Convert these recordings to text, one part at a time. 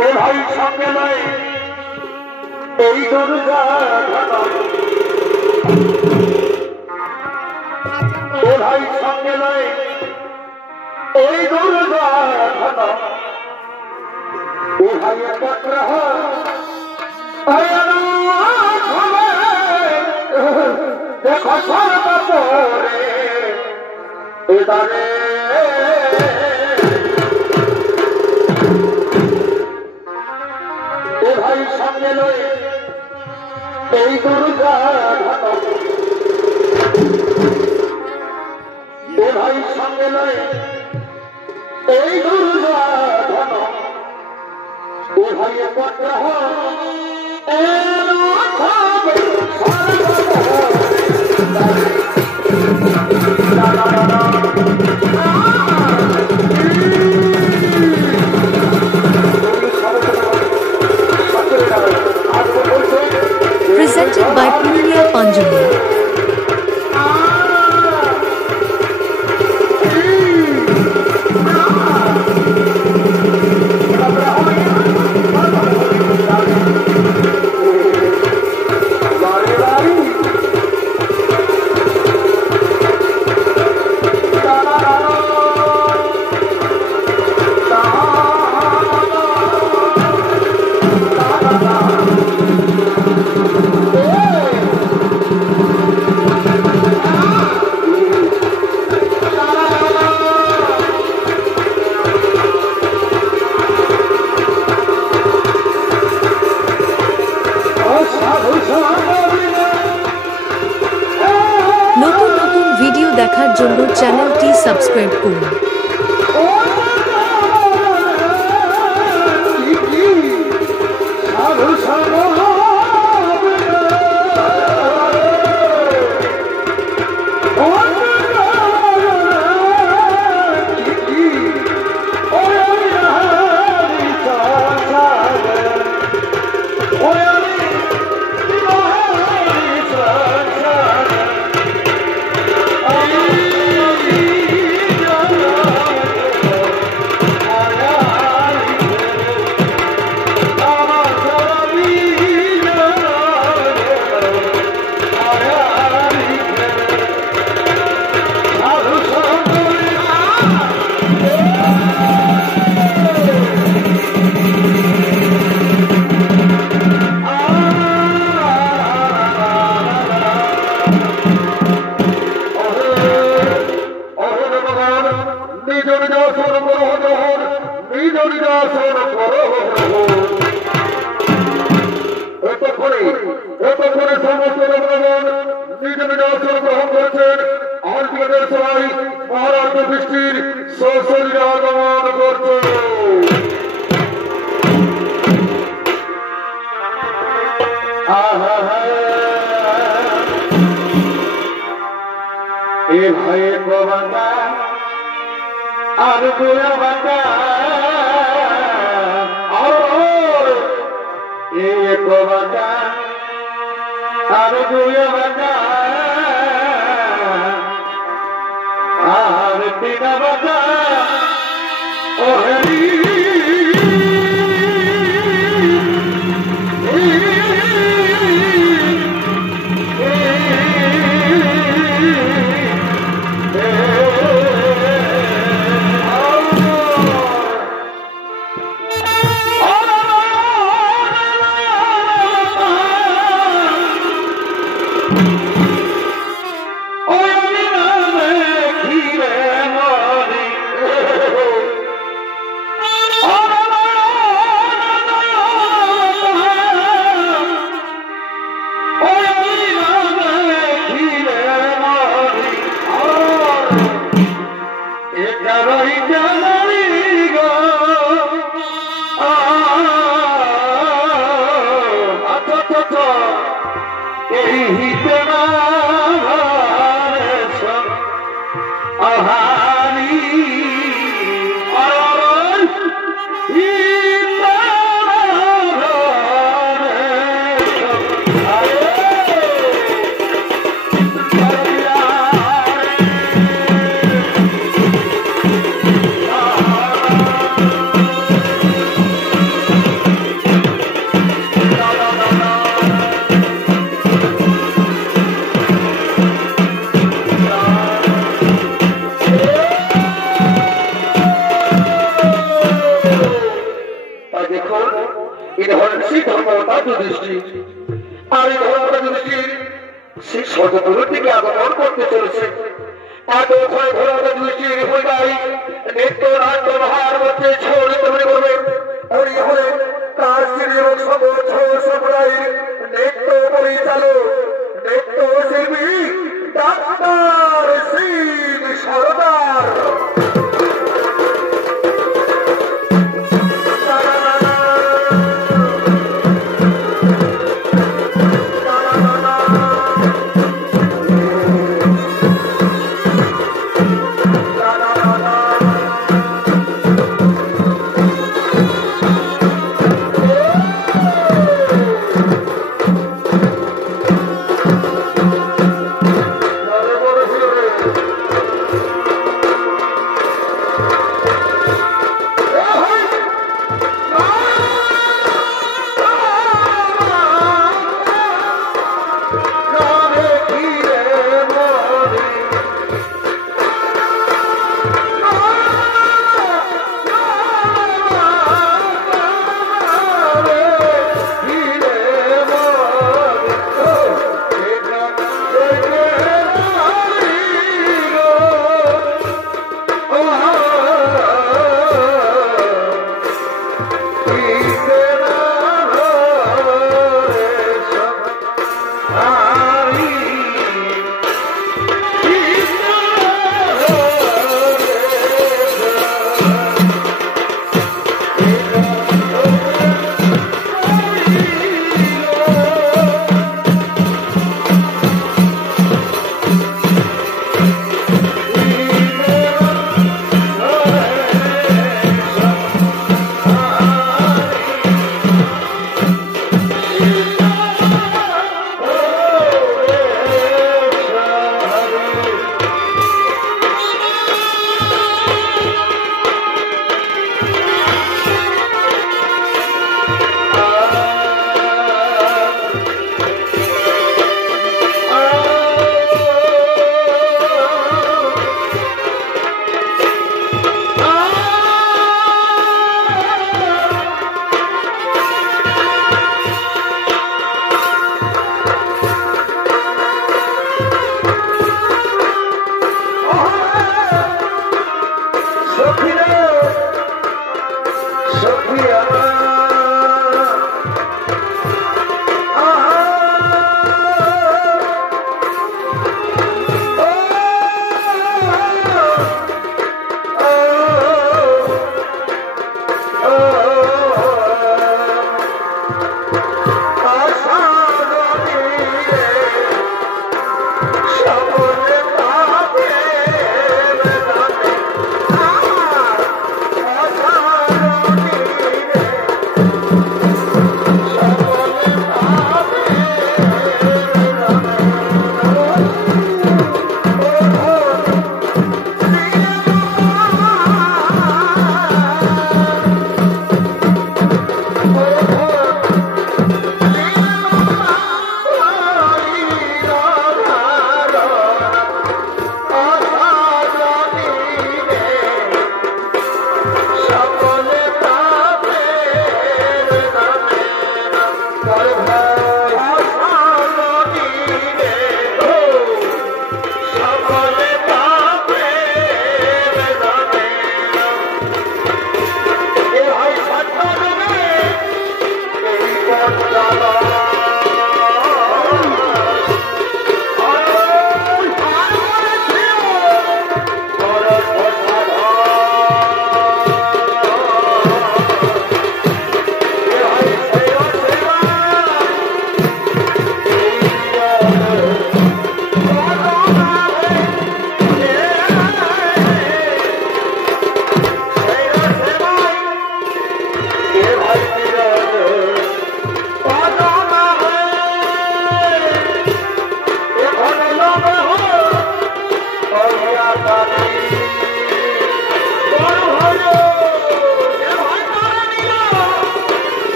ও ভাই সঙ্গে নয় এই দুর্গা ও ভাই সঙ্গে নয় এই দুর্গা ও ভাই একত্র দেখো সর্বপরে এদারে ও ভাই সঙ্গে নয় এই দুর্গা ও ভাই সঙ্গে নয় এই দুর্গা ও ভাই একত্র Presented by Purulia Panjami. নতুন নতুন ভিডিও দেখার জন্য চ্যানেলটি সাবস্ক্রাইব করুন। সকল এই ধরনের সেই ধর্মতা দৃষ্টি আর এই ধর্মতা দৃষ্টির সেই স্বর্গগুলোটিকে আগমন করতে চলেছে। এত ভয় ধর্মতা দৃষ্টির হইবাই নিত্য নাট্য মহার মধ্যে ছড়িয়ে মনে করবে উনি হলেন কাশ্মীর এবং সমর্থ সম্প্রদায়ের নিত্য পরিচালক নিত্য শিল্পী ডাক্তার সিং সরদার।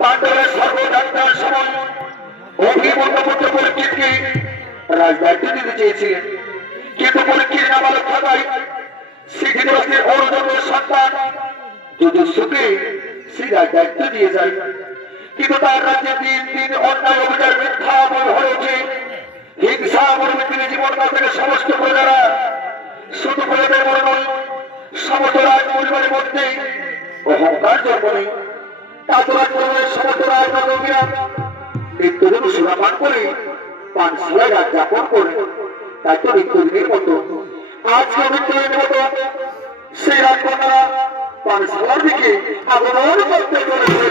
পাণ্ডবের সর্বনাশ একটার সময় অভিমন্যপুত্র পরীক্ষিতকে রাজদায়িত্ব দিতে চেয়েছিলেন, কিন্তু পরীক্ষিত নাবালক থাকায় শিক্ষিতের অর্জনের সন্তান যুধিষ্ঠিরকে সেই রাজদায়িত্ব দিয়ে যায়। কিন্তু তার রাজ্যে দিন দিন অন্যায় অবিচার মিথ্যা হয়েছে, হিংসা মর্মে তিনি জীবনকাল থেকে সমস্ত প্রজারা শুধু প্রজাদের মনে নয় সমস্ত রাজ পরিবারের মধ্যে অহংকার জন্ম নেই। তাদের সমস্ত রাজনীরা মৃত্যুদিন সুরাপান করে পানশালায় রাত যাপন করে, তাই তো মৃত্যুদিনের মতো আজকে মৃত্যুদিনের মতো সেই রাজকন্যারা পানশালার দিকে আগমন করতে চলেছে।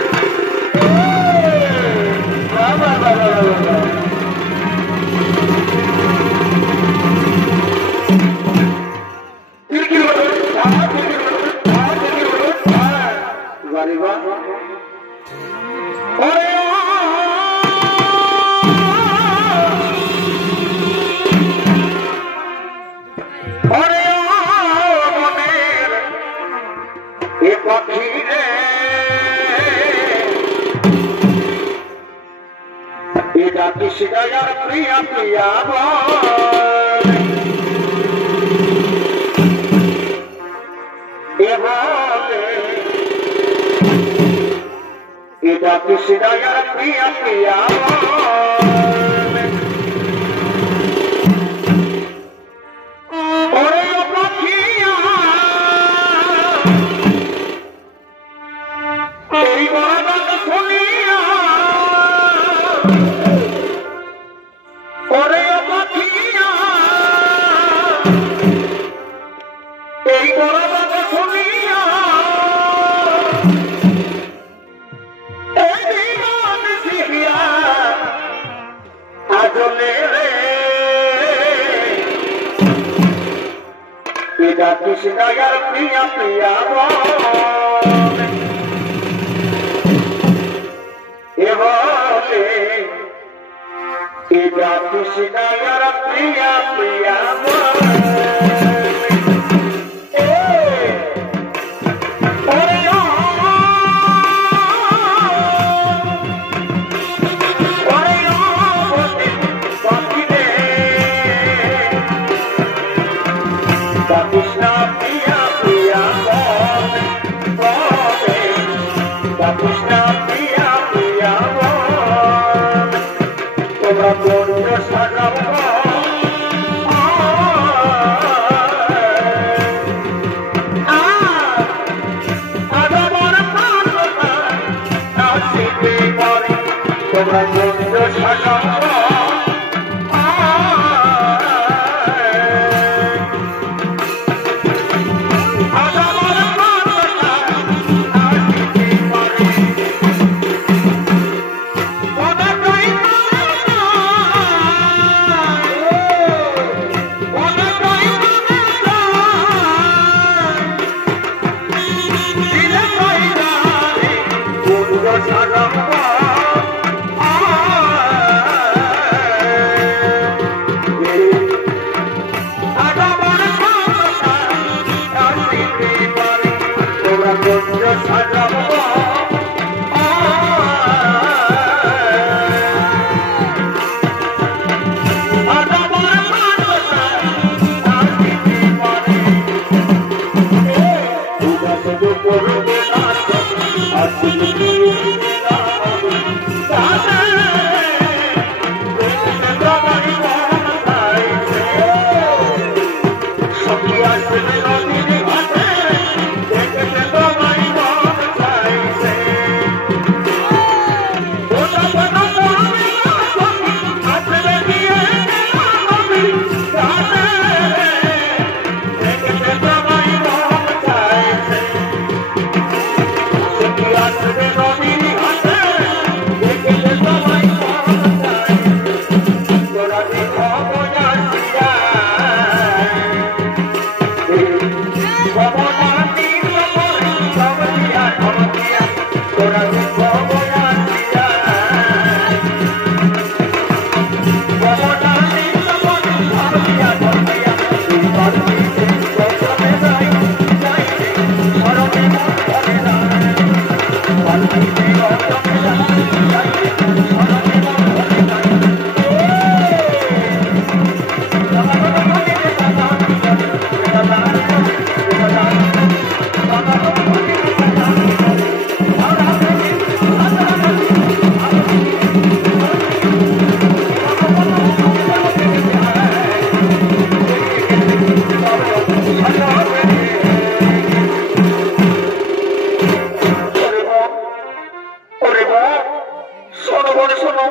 এটা কৃষ্ণায়ার প্রিয়া প্রিয়া এটা কৃষ্ণায়ার প্রিয়া প্রিয়া কৃষ্ণায়ার প্রিয়া প্রিয়া এবারে এটা কৃষ্ণায়ার প্রিয়া প্রিয়া শোনো বলে শোনো,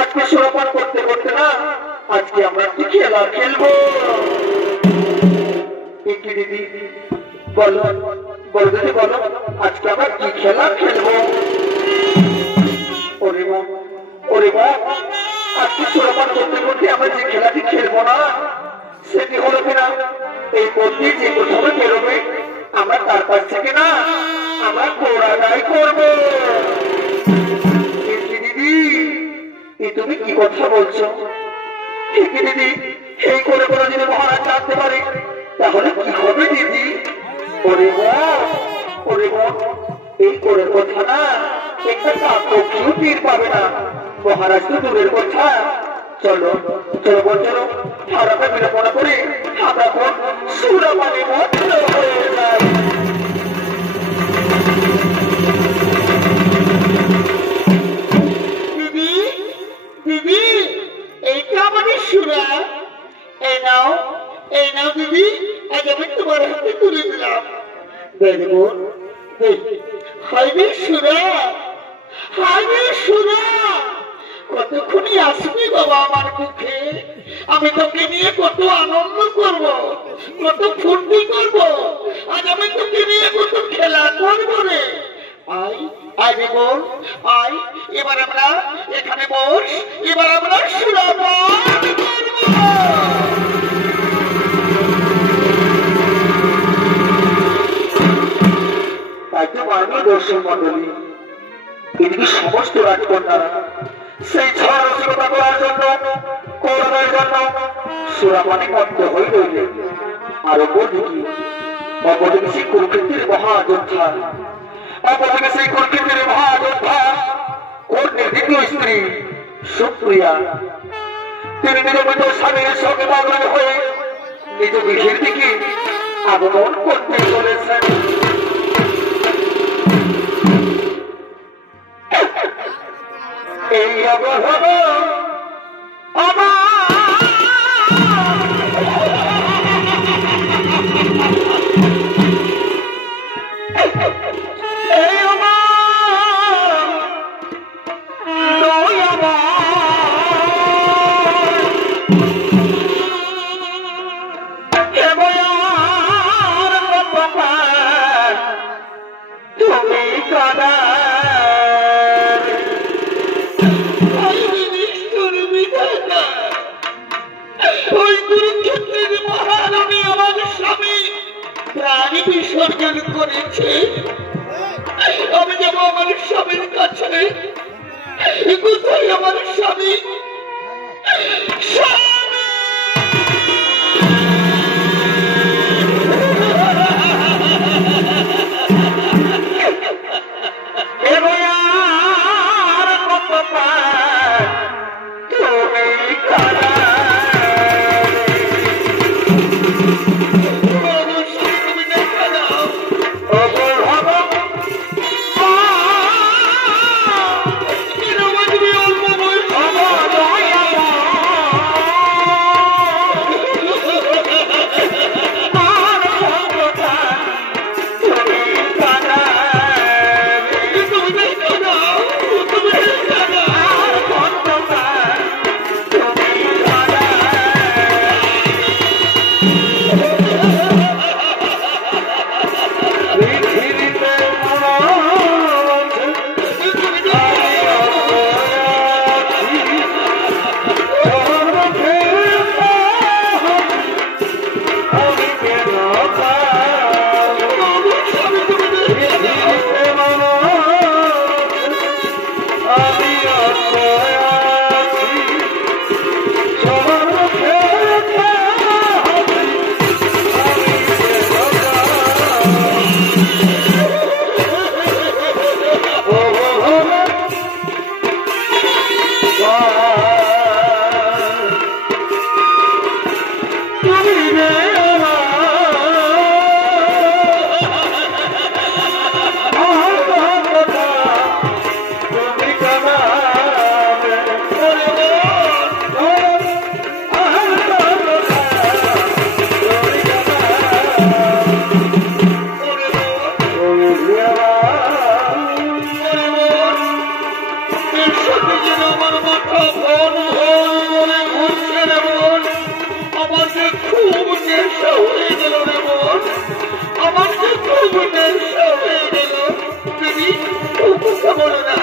আজকে সুরাপান করতে করতে না আজকে আমরা কি খেলা খেলবো। কি দিদি বলো, বলো দিদি বলো, আজকে আমরা কি খেলা খেলবো। ওরে মা, ওরে মা, আজকে সুরাপান করতে করতে আমরা যে খেলাটি খেলবো না সেটি হলো কিনা, এই মধ্যে যে প্রথমে বেরোবে আমরা তার কাছ থেকে না আমরা কোড়াটাই করবো। দিদি তুমি কি কথা বলছো? ঠিকই দিদি, এই করে করে যদি মহারাজ জানতে পারে তাহলে কি হবে দিদি? ওরে বোন, ওরে বোন, এই করে কথা না একটা কাকেও তীর পাবে না, মহারাজ তো দূরের কথা। চলো চলো বোন, চলো খারাপে বিড়ম্বনা করে আমরা বোন সুরাপানে মগ্ন হয়ে যাই। দিদি দিদি, এইটা আমাদের সুরা, এই নাও, এই নাও দিদি, আজ আমি তোমার হাতে তুলে দিলাম। দেখবো হাইবে সুরা, হাইবে সুরা, কতক্ষণই আসবি বাবা আমার মুখে, আমি তোকে নিয়ে কত আনন্দ করব, কত ফুর্তি করব, আজ আমি তোকে নিয়ে কত খেলা করবো রে। আয় আয় বোন আয়, এবার আমরা এখানে বস, এবার আমরা সুরাপান করবো। তাই তো মাননীয় দর্শক মন্ডলী, এদিকে সমস্ত রাজকন্যারা সেই ঝড় রসিকতা করার জন্য, করোনার জন্য সুরাপানে মত্ত হয়ে রইলেন। আর অপরদিকে সেই কুরুক্ষেত্রের মহাযোদ্ধা, অপরদিকে সেই কুরুক্ষেত্রের মহাযোদ্ধা কর্ণের দ্বিতীয় স্ত্রী সুপ্রিয়া, তিনি নিয়মিত স্বামীর সঙ্গে মগ্ন হয়ে নিজ গৃহের দিকে আগমন করতে চলেছেন। এই অবহব তুমি কাদা ওই কুরুক্ষেত্রের মহারানী আমার স্বামী প্রাণী বিসর্জন করেছে, আমি যাব আমার স্বামীর কাছে। কোথায় আমার স্বামী? আমার মাথা ভন ভন বলে ঘুরছে রে বোন। আমার যে খুব নেশা হয়ে গেল রে বোন, আমার যে খুব নেশা হয়ে গেল। দিদি কথা বলে না,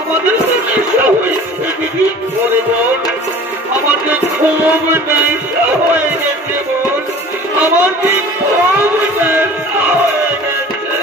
আমাদের যে নেশা হয়েছে দিদি বলে বোন, আমার যে খুব নেশা হয়ে গেছে বোন, আমার যে খুব নেশা হয়ে গেছে।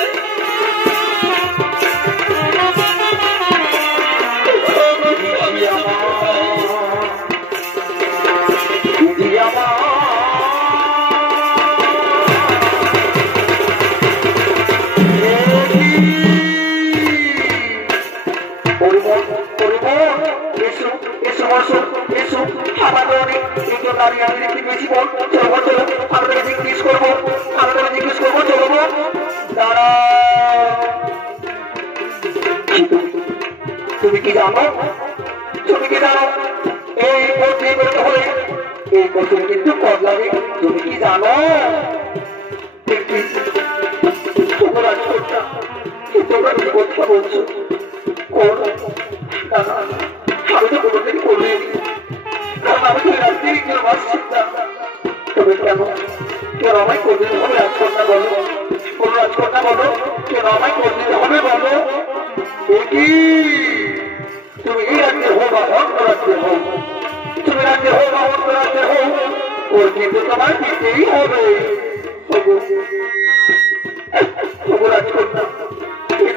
তুমি কি জানো, তুমি কি জানো এই পথে বেরোতে হলে এই পথে কিন্তু পথ লাগে। তুমি কি জানো তোমরা তোমরা কি কথা বলছো? আমি তো কোনোদিন করিনি, কারণ আমি তো রাত্রি কেন আসছি না। তবে কেন কেন আমায় কোনদিন হবে রাজকন্যা বলো, কোনো রাজকন্যা বলো, কেন আমায় কোনদিন হবে বলো। কি তুমি এই রাজ্যে হো বা অন্য রাজ্যে হো, তুমি রাজ্যে হো বা অন্য রাজ্যে হো, ওর কিন্তু তোমার দিতেই হবে। রাজকন্যা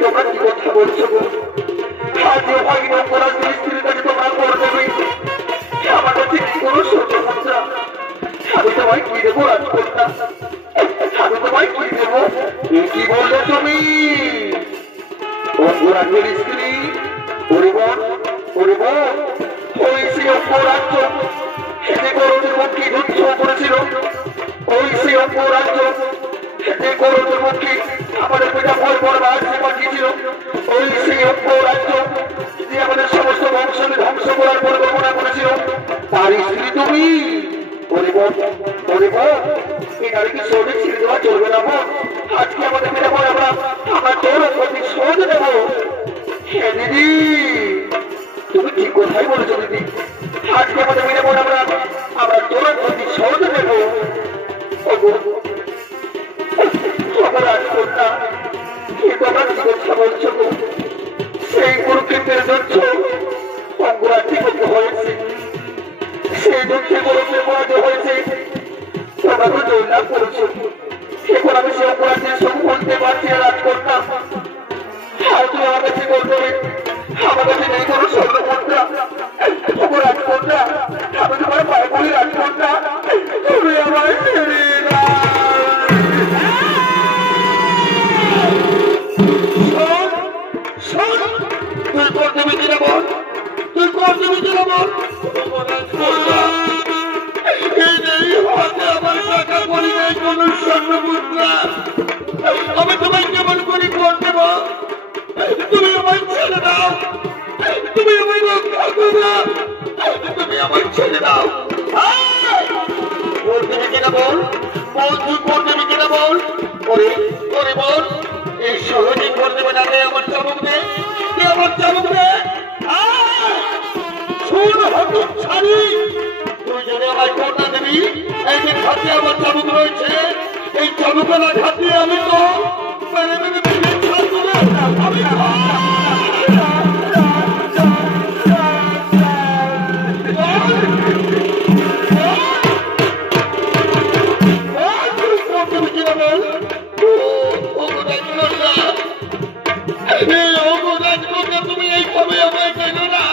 তোমরা কি কথা বলছো গো? আজ ভাই নৌকরাজ স্ত্রীটাকে তোমরা করে দেবে, আমার কাছে কি কোনো সত্য মুদ্রা? আমি তোমায় কি দেবো রাজকন্যা? আমি তোমায় কি দেবো? কি বললে তুমি? অঙ্গরাজ্যের স্ত্রী পরিবন পরিবন ওই সে অঙ্গরাজ্য হেঁটে করদের মুখী ধ্বংস করেছিল। ওই সে অঙ্গরাজ্য হেঁটে করদের মুখী আমাদের পিতা ভয় করবার আসতে পাঠিয়েছিল। ওই সে অঙ্গরাজ্য যে আমাদের সমস্ত বংশকে ধ্বংস করার পরিকল্পনা করেছিল, তার স্ত্রী তুমি পরিবন পরিবন। এই নারীকে সহজে ছেড়ে দেওয়া চলবে না। আজকে আমাদের পিতা ভয় আমরা তোর প্রতি সহজ দেবো। হ্যাঁ দিদি তুমি ঠিক কথাই বলেছো দিদি, আজকে আমাদের মেয়ে বোন আমরা তোর প্রতি সহজ দেবো। রাজকন্যা তোমরা কি কথা বলছো? সেই কুরুক্ষেত্রের যুদ্ধ অঙ্গরাজ্যে করতে হয়েছে, সেই যুদ্ধে গৌরবের পরাজয় হয়েছে, তোমরা তো জয়লাভ করেছো। এখন আমি সে অঙ্গরাজ্যের সব বলতে পারছি রাজকন্যা। আর তুমি আমার কাছে বলতে আমার কাছে নেই কোনো স্বর্ণ মুদ্রা। রাজকন্যা আমি তোমার পায়ে বলি রাজকন্যা, তুমি আমার ছেড়ে দাও। তুই করতে বিচিরা বল, তুই করতে বিচিরা বল। আমার টাকা করি নেই কোন স্বর্ণ মুদ্রা, আমি তোমায় কেমন করি করতে দেব? তুমি আমায় ছেড়ে দাও, তুমি আমায় রক্ষা করো, তুমি আমায় ছেড়ে দাও। করতে বিচিরা বল, বল তুই করতে বিচিরা বল। করে করে বল, এই সহজে করে দেবে না রে আমার চাবুক রে, আমার চাবুক রে। শুন হতু ছাড়ি, তুই যদি আমায় কন্যা দেবি, এই যে ঘাটে আমার চাবুক রয়েছে, এই চাবুকলা ঘাটে আমি তো মেরে মেরে মেরে ছাড় করে আমি তুমি এইভাবে আমায় মেনে না,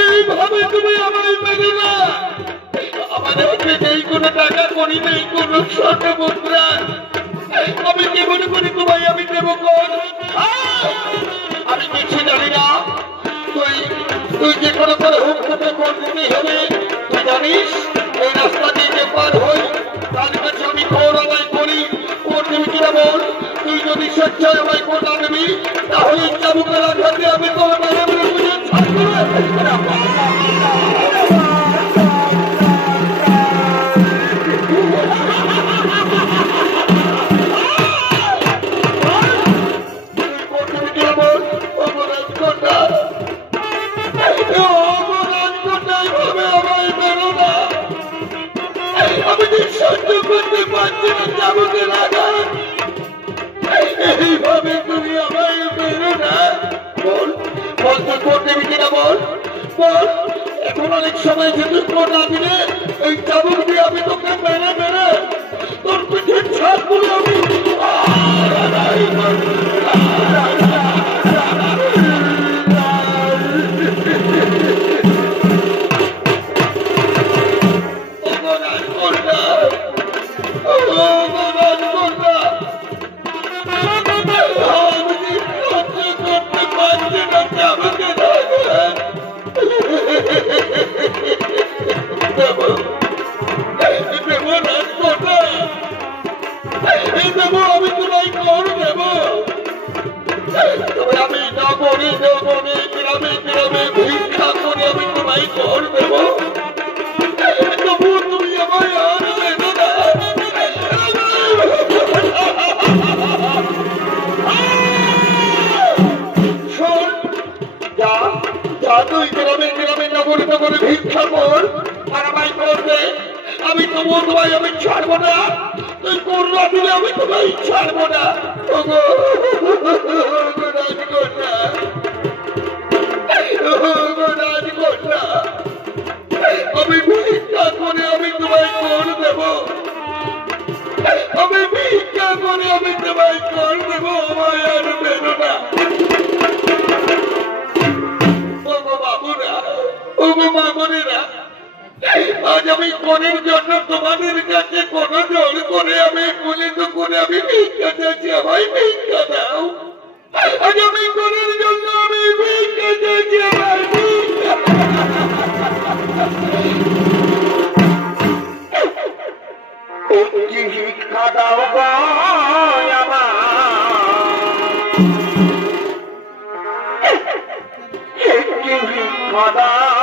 এইভাবে তুমি আমায় মেনে না। আমাদের হাতে নেই কোনো টাকা করি, নেই কোনো স্বর্ণ মুদ্রা, আমি কি মনে করি তোমায় আমি দেবো কোন? আমি কিছু জানি না, তুই যে কোনো করে হুক করতে দিতেই হবে। তুই জানিস এই রাস্তা দিয়ে যে পার হই তার কাছে আমি কোন আমায় করি, কোন তুমি কিনা বল। তুই যদি স্বেচ্ছায় আমায় কোটা দেবি, তাহলে চাবুকের আঘাতে আমি তোমার নামে বুঝে ছাড়বো। আমি যে সহ্য করতে পারছি না চাবুকে লাগা। এইভাবে তুমি আমায় মেরো না। বল বল তুই কোর্ট দিবি কিনা বল বল। এখন অনেক সময় যেহেতু কোর্ট না দিলে এই চাবুক দিয়ে আমি তোকে মেরে মেরে তোর পিঠে ছাড় করে আমি আমি তোমায় কর দেব। তবে আমি নগরে নগরে গ্রামে গ্রামে ভিক্ষা করে আমি তোমায় কর দেব। তবু তুমি আমায় আর দেবো না। শোন যা যা তুই গ্রামে গ্রামে নগরে নগরে ভিক্ষা কর আর আমায় করবে। আমি তবুও তোমায় আমি ছাড়বো না। তুই করলা দিলে আমি তোমায় ছাড়বো না। আমি ভিক্ষা করে আমি তোমায় কর দেব। আমি ভিক্ষা করে আমি তোমায় কর দেব। আমায় আর বেরো না। বাবুরা ও মামনেরা আজ আমি কোনের জন্য তোমাদের কাছে কোন জল করে আমি পুলিশ করে আমি ভিক্ষা চাচ্ছি। আমায় ভিক্ষা দাও। আজ আমি কোনের জন্য আমি ভিক্ষা চাচ্ছি। আমার ভিক্ষা দাও আমার ভিক্ষা দাও।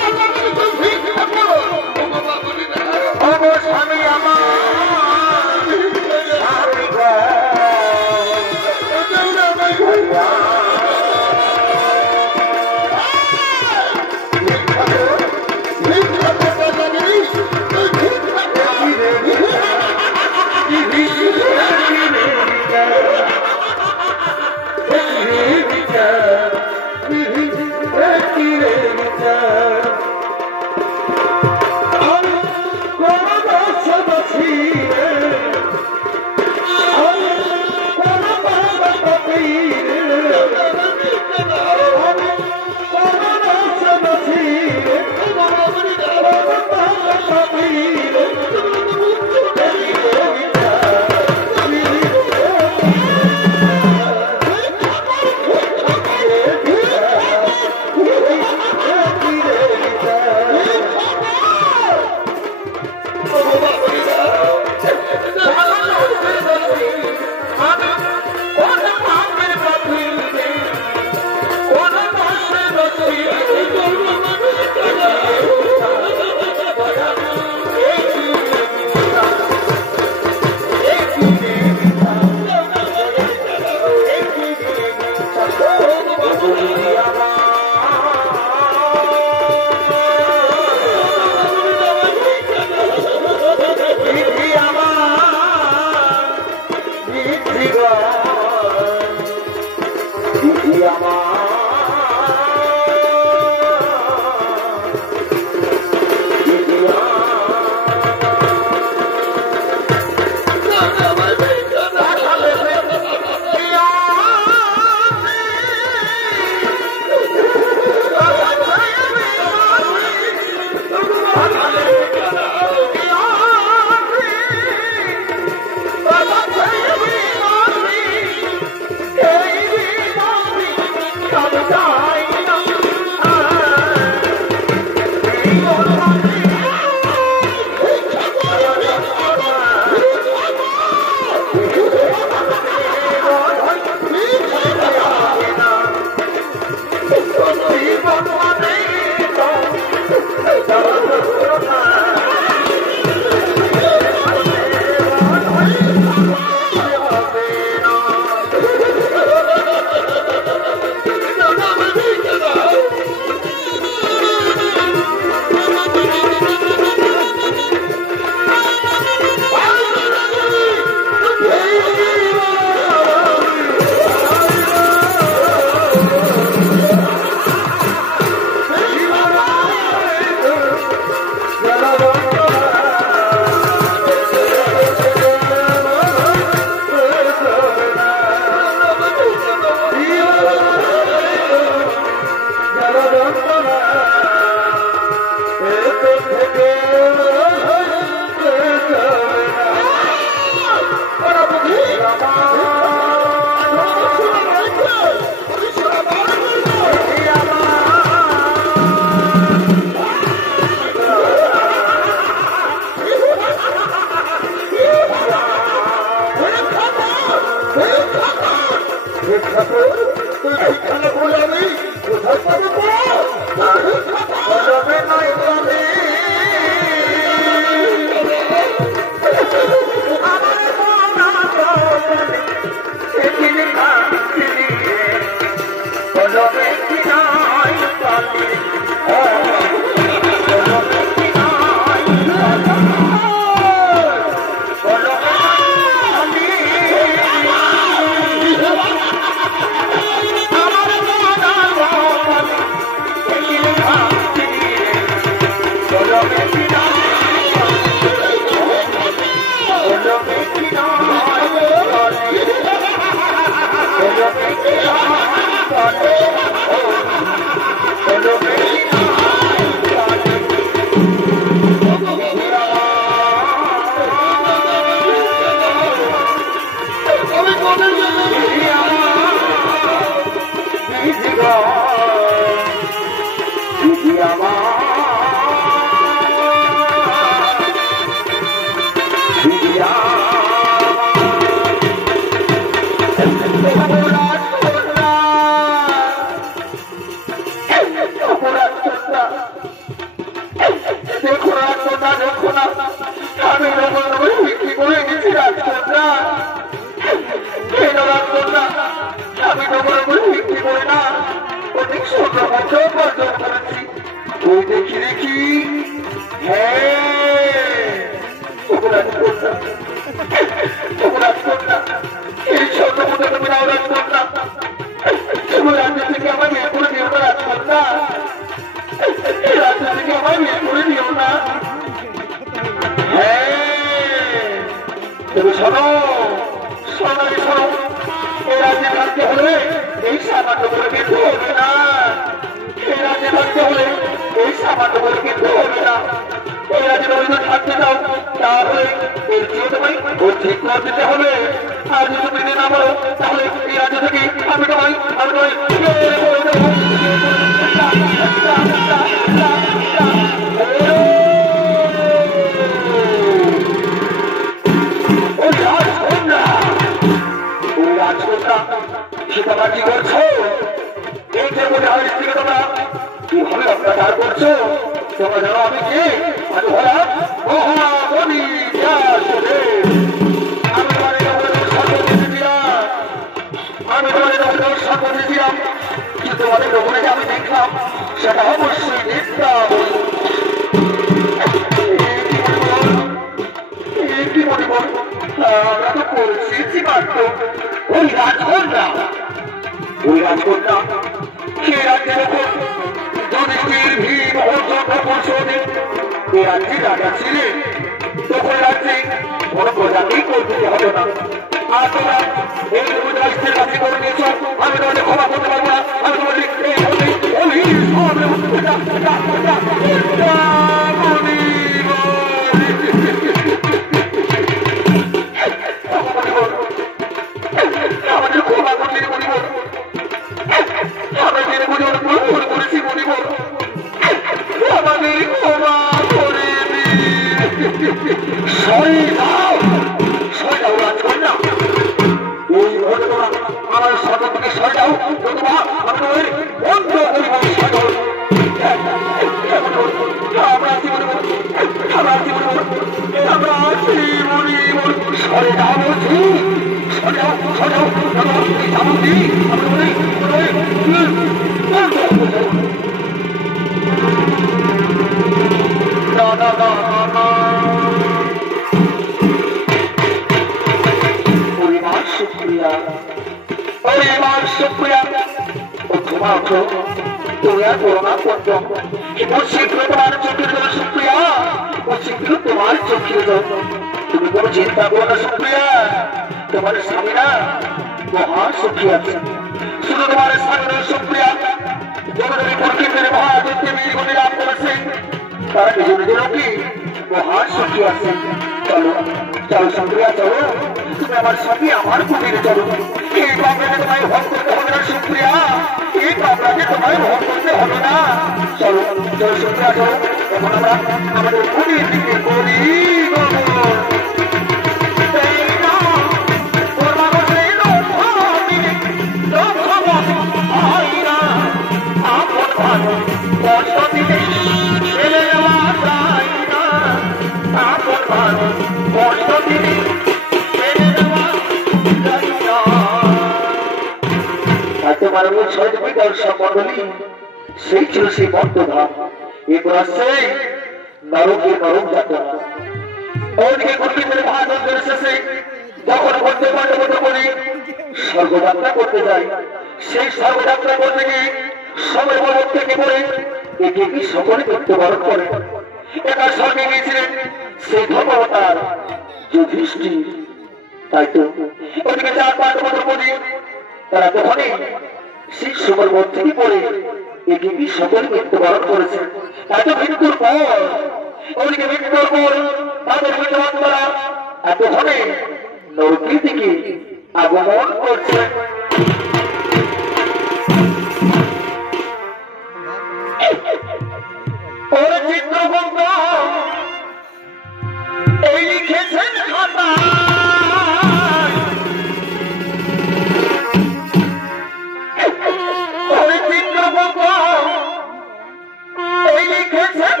লিখেছেন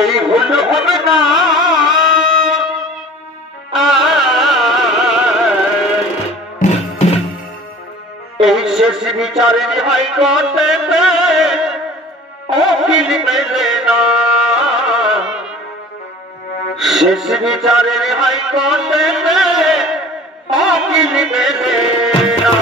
এই ভুল হবে না এই শেষ বিচারে হাইকোর্টে উকিল মেলে না শেষ বিচারে হাইকোর্টে উকিল মেলে না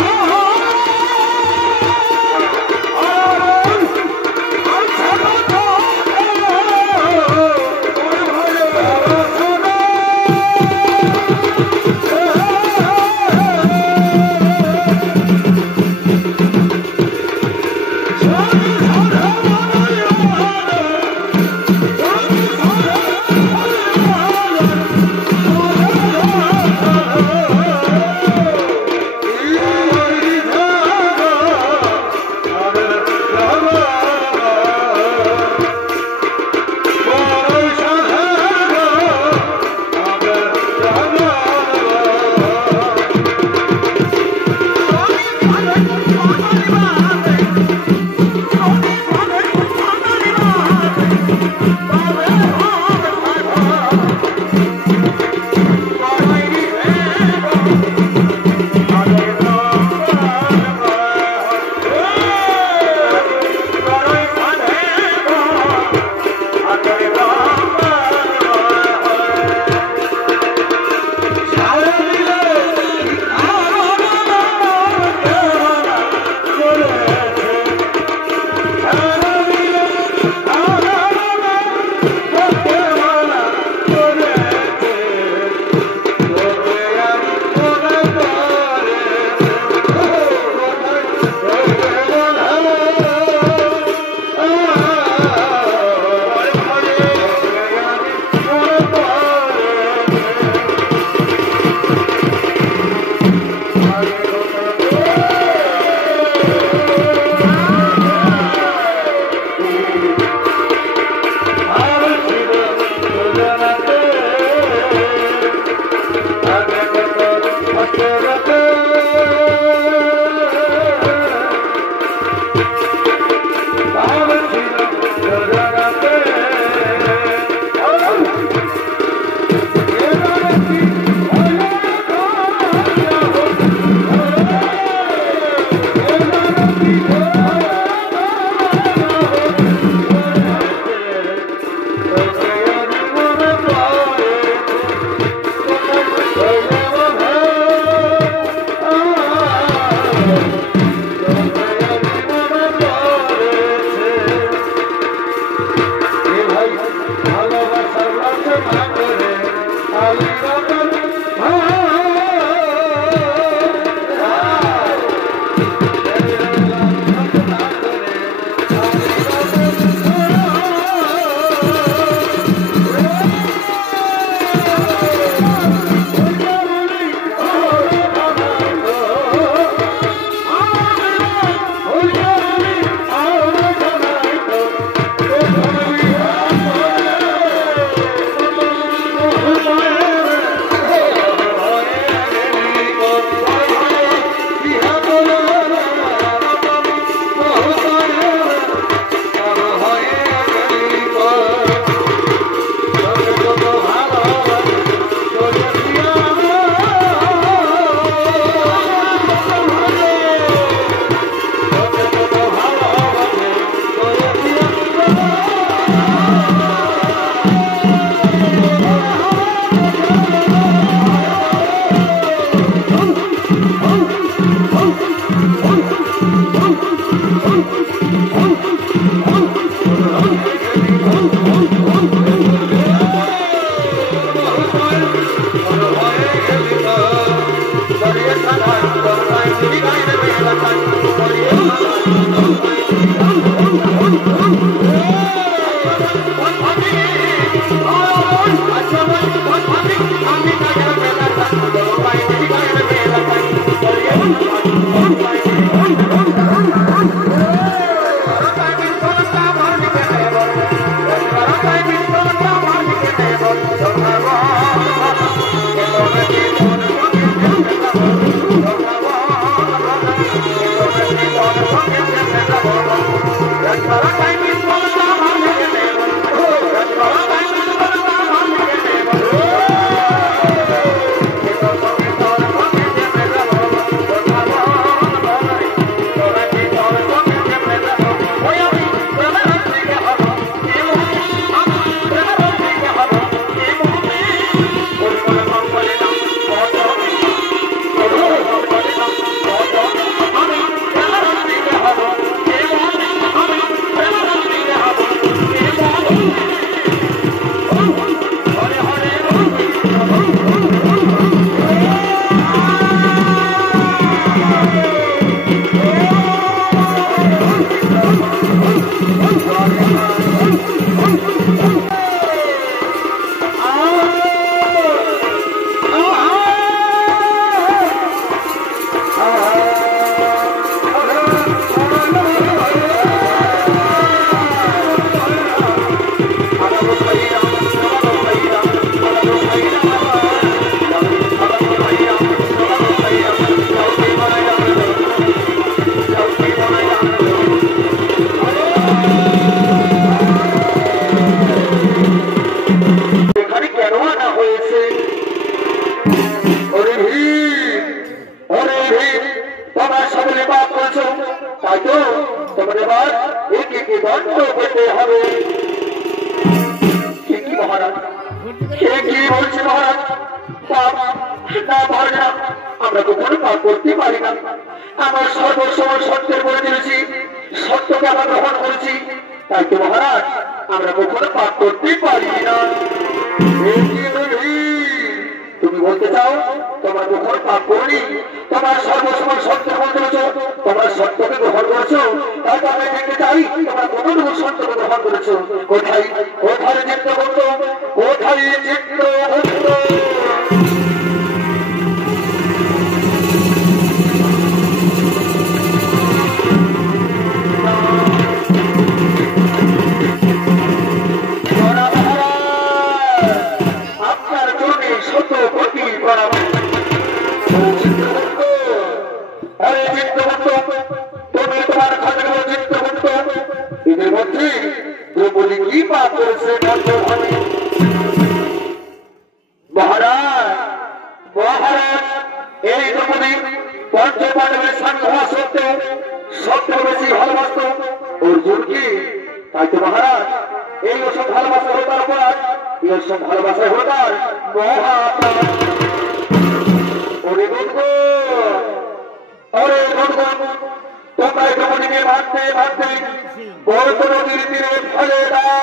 Oh রক্ত পেতে হবে। কি মহারাজ, কি বলছে মহারাজ? না মহারাজ, আমরা কখনো পাপ করতে পারি না। আমার সর্বসময় সত্যের বলে দিয়েছি, সত্যকে আমরা গ্রহণ করেছি, তাই তো মহারাজ আমরা কখনো পাপ করতে পারি না। তুমি বলতে চাও তোমরা কখনো পাপ করি? তোমার সর্বসময় সত্য বলতে পেরেছ, তোমরা সত্যকে গ্রহণ করেছো, তাই তো আমরা দেখতে চাই তোমরা কতটুকু সত্যকে গ্রহণ করেছো। কোথায় কোথায় চিত্রগুপ্ত, কোথায় চিত্রগুপ্ত? এদের মধ্যে দ্রৌপদী কি পাপ করেছে? মহারাজ মহারাজ, এই দ্রৌপদী পঞ্চপাণ্ডবের সঙ্গে হওয়া সত্ত্বেও সবচেয়ে বেশি ভালোবাসত অর্জুনকে। তাই তো মহারাজ এই ওসব ভালোবাসা হতার পর এই ওসব ভালোবাসা হতার মহাপ্রাণ। ওরে গর্গ, ওরে গর্গ, তোমরা এই দ্রৌপদীকে ভাবতে ভাবতে বড় নদীর তীরে ফেলে দাও।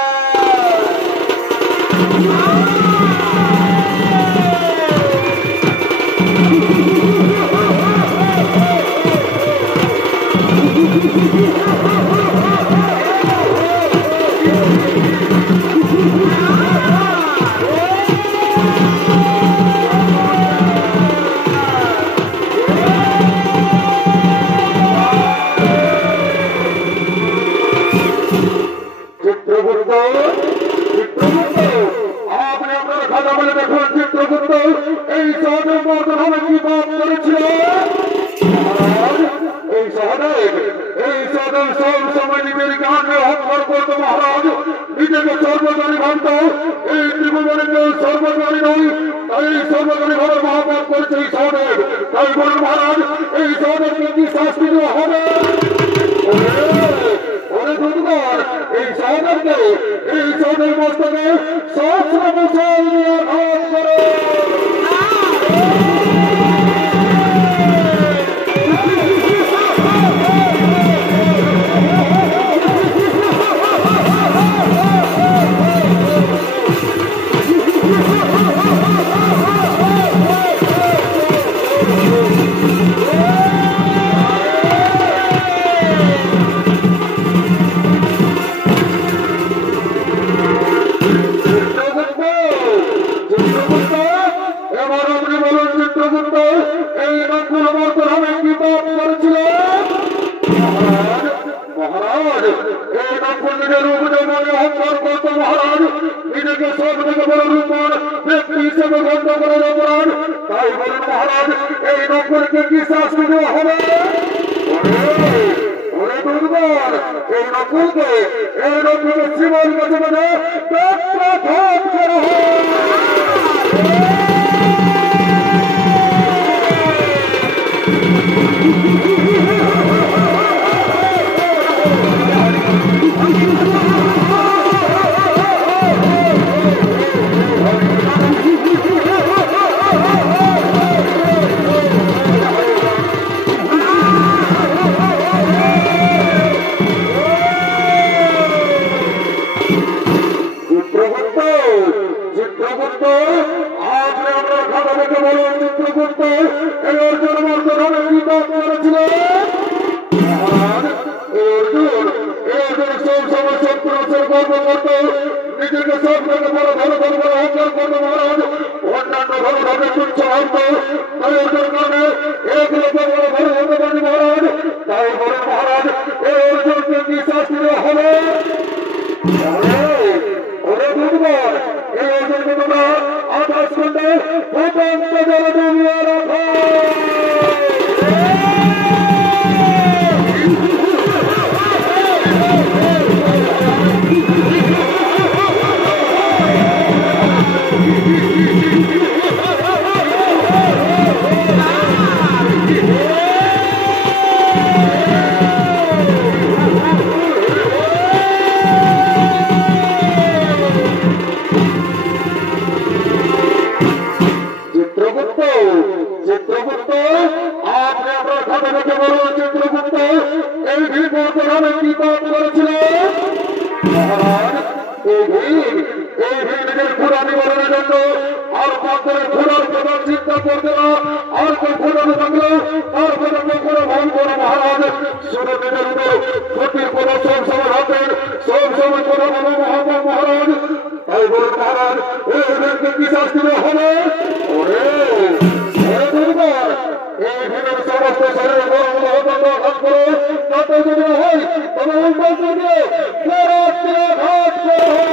চিত্রগুপ্ত, চিত্রগুপ্ত, আপনি আপনার কথা বলে দেখুন। চিত্রগুপ্ত এই সহদেব বর্তমানে কি পাপ করেছিল? এই সহদেব সব সময় নিজের জ্ঞানের অহংকার করত মহারাজ, নিজেকে সর্বজনী ভাবত। এই ত্রিভুবনে সর্বজনী নয়, তাই সর্বজনী ভাবে মহাপাপ করেছে এই সহদেব। তাই বলুন মহারাজ, এই সহদেবকে কি শাস্তি দেওয়া হবে? এই সহদেবকে, এই সহদেব মস্তকে সহস্র মুসল দিয়ে আঘাত করে। নিজেকে সব থেকে বড় রূপর ব্যক্তি হিসেবে গণ্য করার অপরাধ। তাই বলুন মহারাজ, এই নকলকে কি শাস্তি দেওয়া হবে? এই নকলকে জীবন কাছে মানে ঘাত করা হয়। নিজেকে সব থেকে বড় ভালো ভালো বড় অহংকার করবো মহারাজ, অন্যান্য ভালো ভাবে তুচ্ছ ভাবত। তাই ওদের কারণে এগুলোকে বড় ভালো হতে পারি মহারাজ। তাই বলে মহারাজ, এই অর্জুনকে কি শাস্তি দেওয়া হবে? ওরে দুর্বল, এই অর্জুনকে তোমরা 28 ঘন্টায় ভূতান্ত জলে ডুবিয়ে রাখো। মহারাজ এই ভিড়ের ঘোড়া নিবারণের জন্য আর পাথরের ঘোড়ার প্রধান চিন্তা করতে না আর কোন ঘোড়ানো থাকলো আর কোনো ভান করো মহারাজ শুধু নিজের উপর ক্ষতির কোনো সব সময় হাতের সব সময় কোনো মহারাজ তাই বলুন মহারাজ ওদেরকে কি শাস্তি হবে ওরে এই ভিড়ের সমস্ত শরীরে ঘাত করো তাতে যদি হয় তবে উল্টো দিয়ে ঘাত করো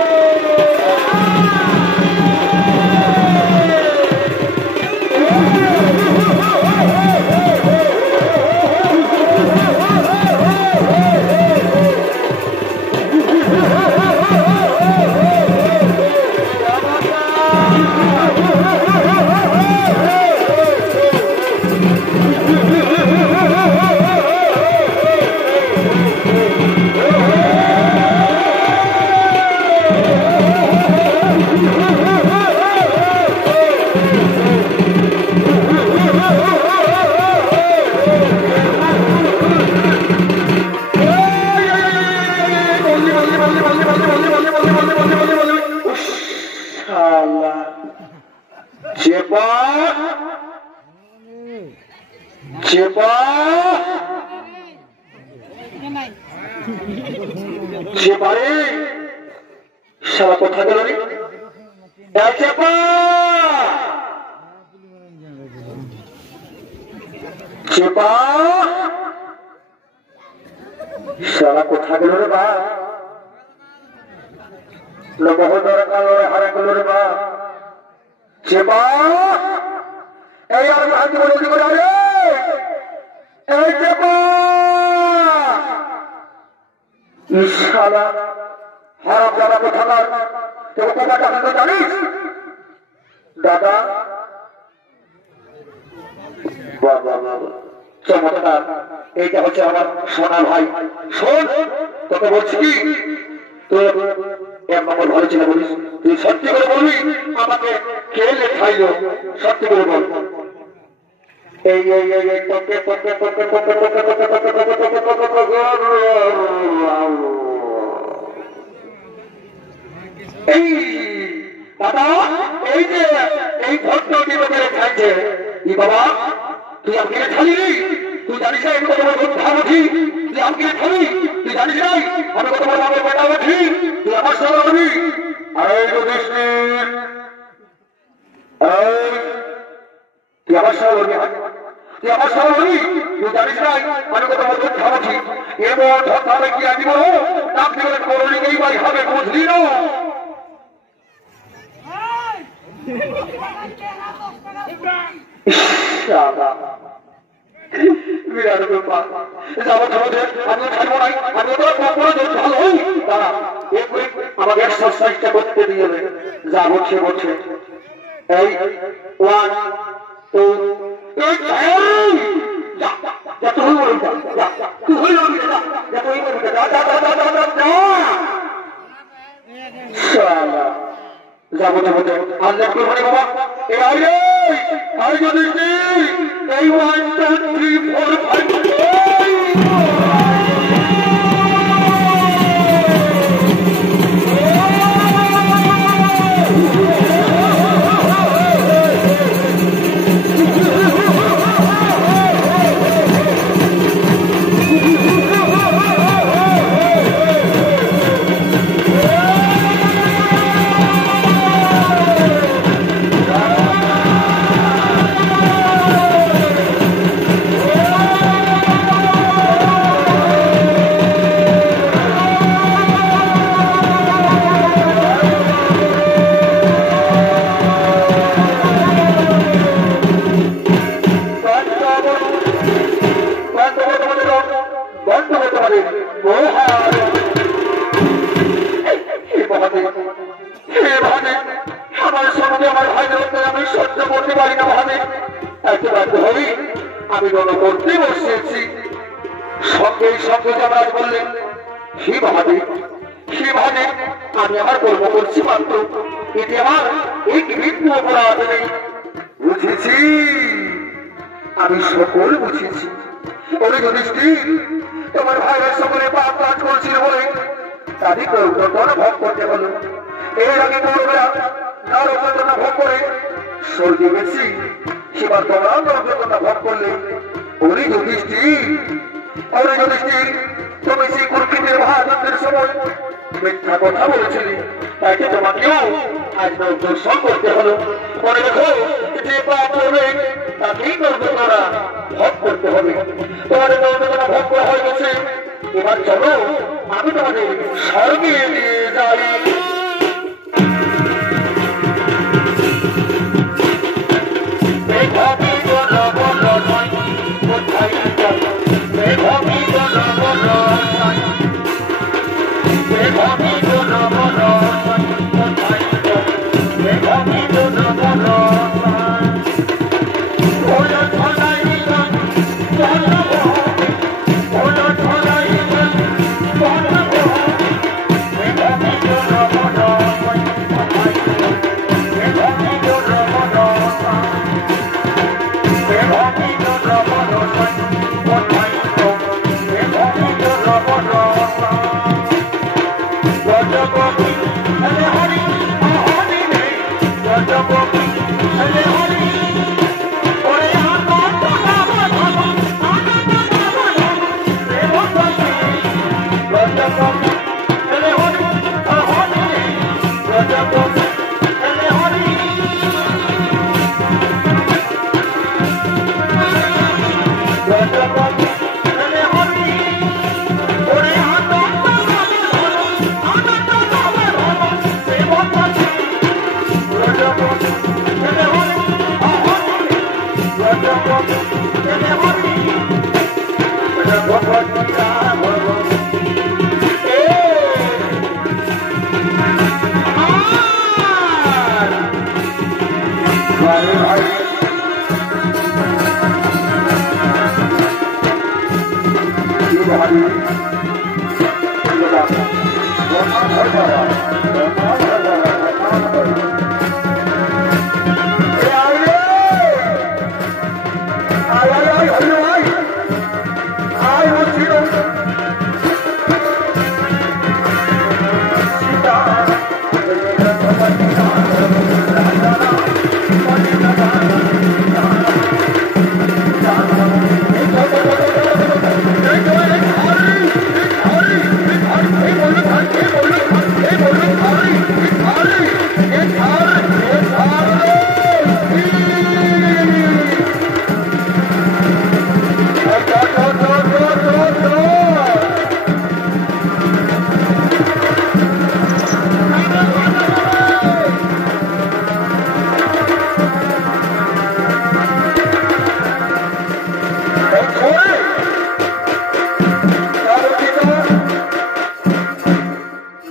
সারা কথা গেল সারা কোথা গেল রে বা বহু দরকার হারা গেল রে বা চেপা এই আর হাতি বলে এই চেপা ইশারা হারাম দাদা কোথাকার তোর কথাটা আমি তো জানিস দাদা চমৎকার এইটা হচ্ছে আমার সোনা ভাই শোন তোকে বলছি কি তোর এক নম্বর ভালো ছিল বলিস তুই সত্যি করে বলবি আমাকে কে লেখাইল সত্যি করে বল এই তোকে এই দাদা এই যে এই ভদ্রটি তোকে লেখাইছে ই বাবা তুই আমাকে লেখালি তুই জানিস না আমি কত বড় ধান উঠি তুই আমাকে লেখালি তুই জানিস না আমি কত বড় আমার বেটা উঠি তুই আমার সঙ্গে হবি এই যুধিষ্ঠির তুই আমার সঙ্গে হবি তুই আমার সঙ্গে হবি তুই জানিস না আমি কত বড় ধান উঠি এবার ধরে কি আনি বলো তার থেকে বড় লিগেই বাড়ি হবে বুঝলি না বিরাট ব্যাপার যাবো আমি থাকবো নাই আমি তো ভালো হই দাঁড়া আমাকে এক্সারসাইজটা করতে দিয়ে যা বলছে বলছে এই 1 2 যাবো আর দেখো বাবা এই যদি এই 1 2 3 4 5 আমি গণ করতে বসেছি সঙ্গে সঙ্গে যমরাজ বললেন হে মহাদেব আমি আমার কর্ম করছি মাত্র এতে আমার এক বিন্দু অপরাধ নেই বুঝেছি আমি সকল বুঝেছি ওরে যুধিষ্ঠির তোমার ভাইয়ের সকলে পাপ কাজ করছিল বলে তাদেরকে যন্ত্রণা ভোগ করতে হলো। এর আগে গৌরবেরা নারক যন্ত্রণা ভোগ করে স্বর্গে গেছি, সেবার তোমরা নরক যন্ত্রণা ভোগ করলে। ওরে যুধিষ্ঠির, তুমি সেই কুরুক্ষেত্রের মহাযজ্ঞের সময় মিথ্যা কথা বলেছিলে, তাকে তোমাকেও আজ দর্শন করতে হলো। মনে রেখো, যে পাপ করবে তাকেই নরকযন্ত্রণা ভোগ করতে হবে। তোমাদের নরকযন্ত্রণা ভোগ করা হয়ে গেছে, এবার চলো আমি তোমাদের স্বর্গে নিয়ে যাই।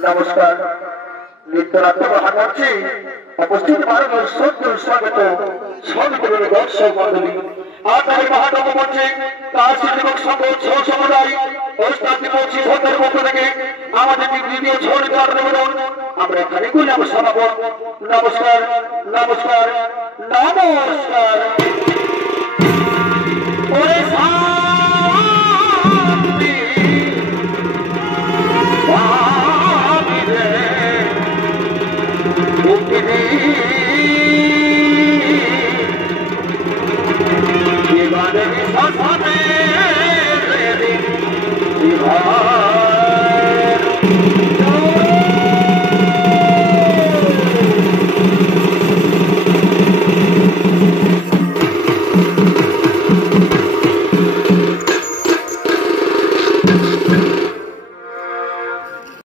নমস্কার, নিত্যরাত্র মহামঞ্চে উপস্থিত মাননীয় শ্রদ্ধেয় স্বাগত সর্বগুরুর দর্শক মণ্ডলী। আপনার মহানব মঞ্চে তার শিক্ষক সংঘ সমুদায় ওস্তাদিপক্ষী ধর্মের পক্ষ থেকে আমাদের দ্বিতীয় ঝড় নিবেদন আমরা এখানে করলাম সমাপন। নমস্কার, নমস্কার, নমস্কার।